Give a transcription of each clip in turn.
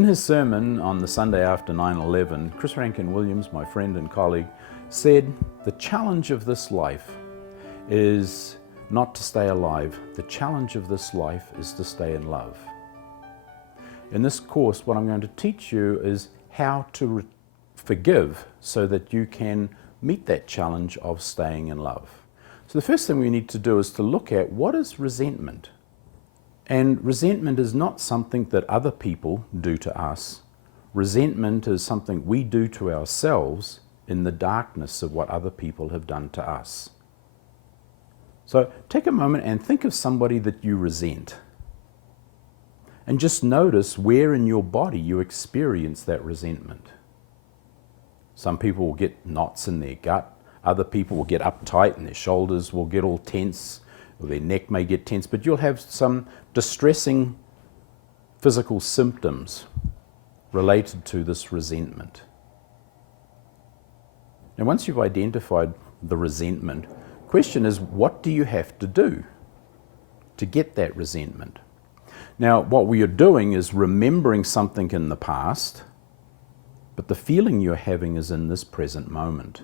In his sermon on the Sunday after 9/11, Chris Rankin Williams, my friend and colleague, said, "The challenge of this life is not to stay alive. The challenge of this life is to stay in love." In this course, what I'm going to teach you is how to forgive so that you can meet that challenge of staying in love. So the first thing we need to do is to look at what is resentment. And resentment is not something that other people do to us. Resentment is something we do to ourselves in the darkness of what other people have done to us. So take a moment and think of somebody that you resent. And just notice where in your body you experience that resentment. Some people will get knots in their gut. Other people will get uptight and their shoulders will get all tense, or their neck may get tense, but you'll have some distressing physical symptoms related to this resentment. Now, once you've identified the resentment, the question is, what do you have to do to get that resentment? Now, what we are doing is remembering something in the past, but the feeling you're having is in this present moment.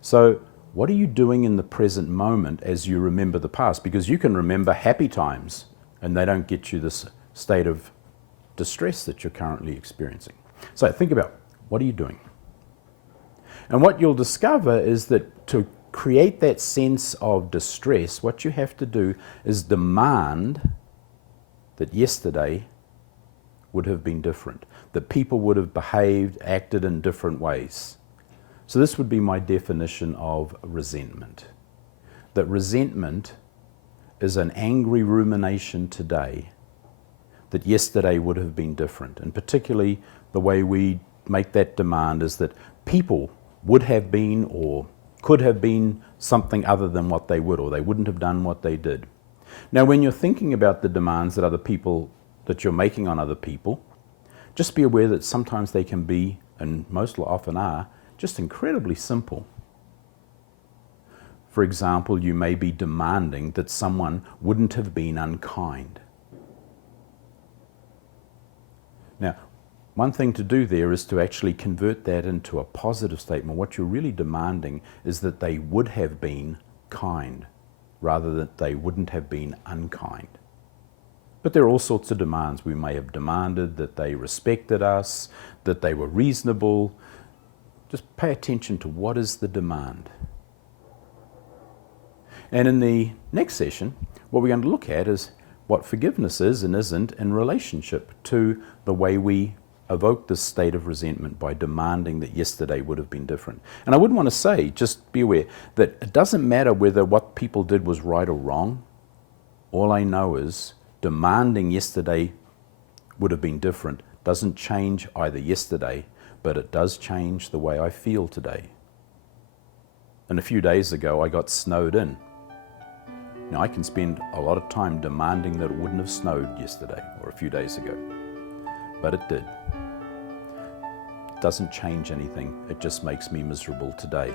So, what are you doing in the present moment as you remember the past? Because you can remember happy times and they don't get you this state of distress that you're currently experiencing. So think about, what are you doing? And what you'll discover is that to create that sense of distress, what you have to do is demand that yesterday would have been different, that people would have behaved, acted in different ways. So this would be my definition of resentment. That resentment is an angry rumination today that yesterday would have been different. And particularly the way we make that demand is that people would have been or could have been something other than what they would, or they wouldn't have done what they did. Now, when you're thinking about the demands that you're making on other people, just be aware that sometimes they can be, and most often are, just incredibly simple. For example, you may be demanding that someone wouldn't have been unkind. Now, one thing to do there is to actually convert that into a positive statement. What you're really demanding is that they would have been kind, rather than that they wouldn't have been unkind. But there are all sorts of demands. We may have demanded that they respected us, that they were reasonable. Just pay attention to what is the demand. And in the next session, what we're going to look at is what forgiveness is and isn't in relationship to the way we evoke this state of resentment by demanding that yesterday would have been different. And I wouldn't want to say, just be aware, that it doesn't matter whether what people did was right or wrong. All I know is demanding yesterday would have been different doesn't change either yesterday, but it does change the way I feel today. And a few days ago, I got snowed in. Now, I can spend a lot of time demanding that it wouldn't have snowed yesterday or a few days ago, but it did. It doesn't change anything. It just makes me miserable today.